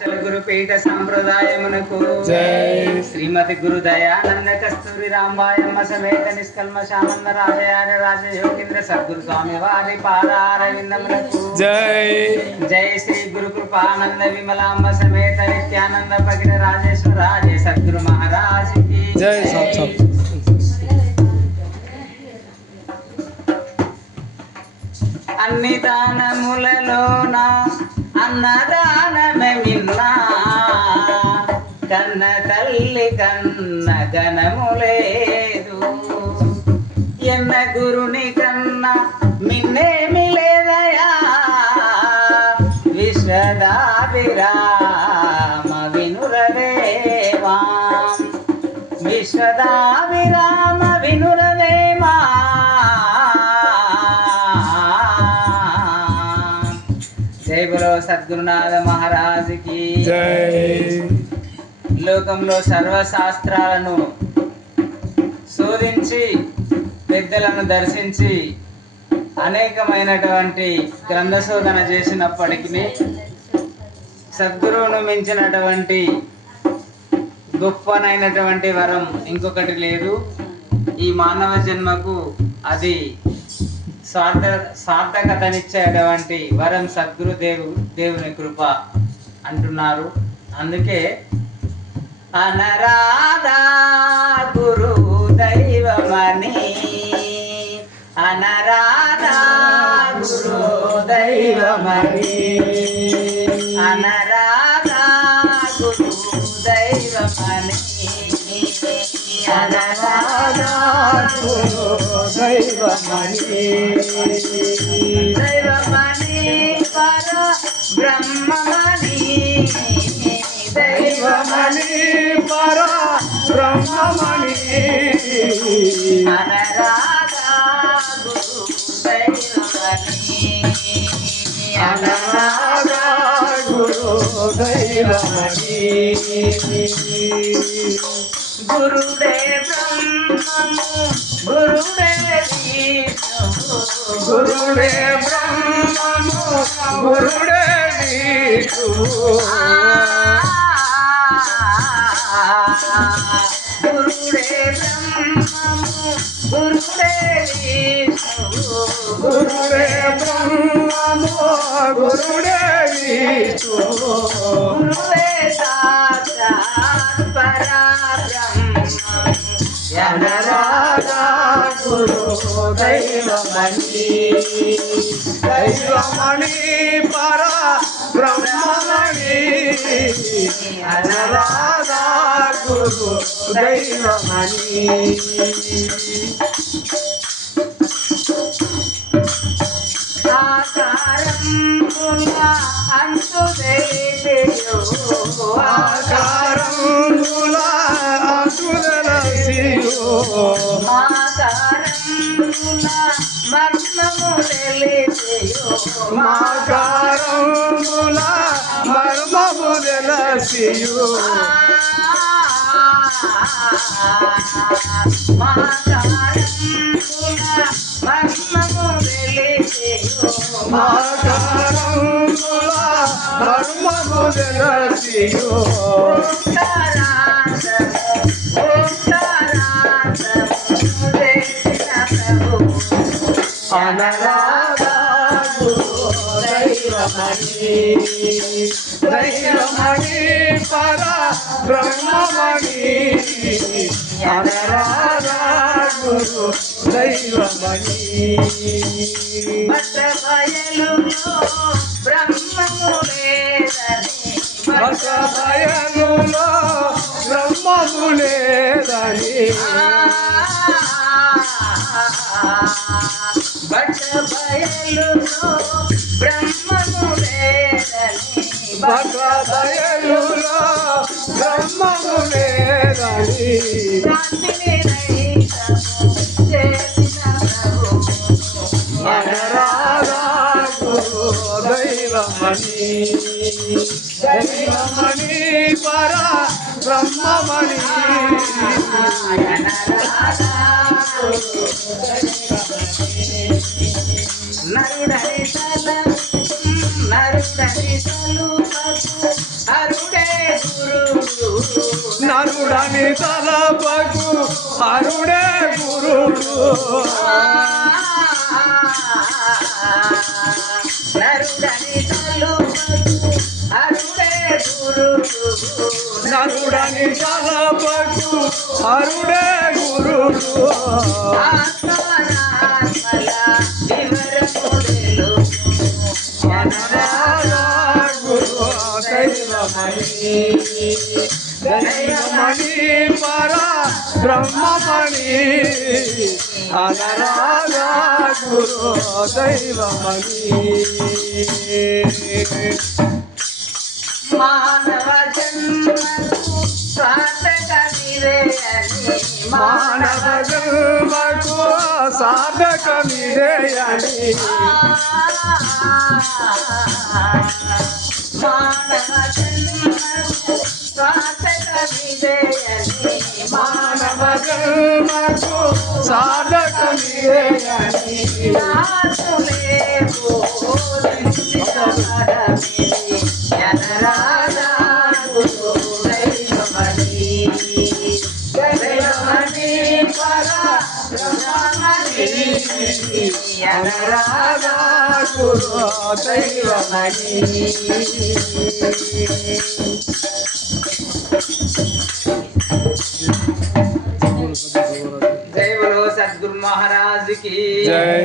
గురుపీఠ సంప్రదాయమునకు జై శ్రీమతి గురు దయానంద కస్తూరి రాంబాయమ్మ సమేత నిష్కల్మశానంద రాజయాన రాజయోగీంద్ర సద్గురు స్వామి వారి పాదారవిందములకు జై జై శ్రీ గురు కృపానంద విమలాంబ సమేత నిత్యానంద భగిన రాజేశ్వర రాజే సద్గురు మహారాజ్ కి జై అన్ని దానములలోన అన్నదానమే మిన్నా కన్న తల్లి కన్న గణము లేదు ఎన్న గురుని కన్నా మిన్నేమి లేదయా విశ్వదాభిరామ వినురవేమా విశ్వదాభిరామ వినురవేమా జై బలో సద్గురునాథ మహారాజ్ కి జై. లోకంలో సర్వశాస్త్రాలను శోధించి పెద్దలను దర్శించి అనేకమైనటువంటి గ్రంథ శోధన చేసినప్పటికీ సద్గురువును మించినటువంటి గొప్పనైనటువంటి వరం ఇంకొకటి లేదు. ఈ మానవ జన్మకు అది సార్థకతనిచ్చేటువంటి వరం సద్గురు దేవుని కృప అంటున్నారు. అందుకే అనరాధా గురు దైవమని అనరాధా గురు దైవమని అనరాధా గురు దైవమని అనరాధా గురు దైవమణి దైవమణి పర బ్రహ్మమణి దైవమణి పర బ్రహ్మమణి అనరాధా గురు దైవమణి అనరాధా గురు దైవమణి గురుడే బ్రహ్మము గురుడే విష్ణు గురుడే బ్రహ్మము గురుడే విష్ణు గురుడే బ్రహ్మము గురుడే విష్ణు గురుడే బ్రహ్మము గురుడే విష్ణు గురుడే సాక్షాత్ పరబ్రహ్మం అనరాధా గురు దైవమణి దైవమణి పర బ్రహ్మమణి అనరాధా గురు దైవమణి ఆకారముల అంతు తెలియో ఆకారముల అంతుదలసియో ఆకారముల మర్మము తెలియో మాకారముల మర్మము తెలసియో మాకారముల మర్మము తెలసియో అనరాధా గురు దైవమణి దైవమణి పర బ్రహ్మమణి అనరాధా గురు దైవమణి బయలులో బ్రహ్మము లేదని బక బయలులో బ్రహ్మము లేదని బయలులో బ్రహ్మము లేదని బక బయలులో బ్రహ్మము లేదని అనరాధా గురు దైవమణి దైవమణి పర బ్రహ్మమణి నరు నరి సలు నరుడని తలపకు హరుడే గురుడు నరుడని తలుపకు అరుడే గురుడు నరుడని తలపకు హరుడే గురుడు ఆత్మనాత్మల వివరముడెలు అనరాధా గురు దైవమణి దైవమణి పర బ్రహ్మమణి అనరాధా గురు దైవమణి మానవ జన్మకు సార్థకమిదే అని మానవ జన్మకు సాధకమిదే అని మానవ జన్మకు సార్థకమిదే అని మానవ జన్మకు సాధకమిదే అని నాతులేవు ఎనరాధా గురు దైవమణి దైవమణి పర బ్రహ్మమణి అనరాధా గురు దైవమణి జై బలో సద్గురు మహారాజ్ కి జై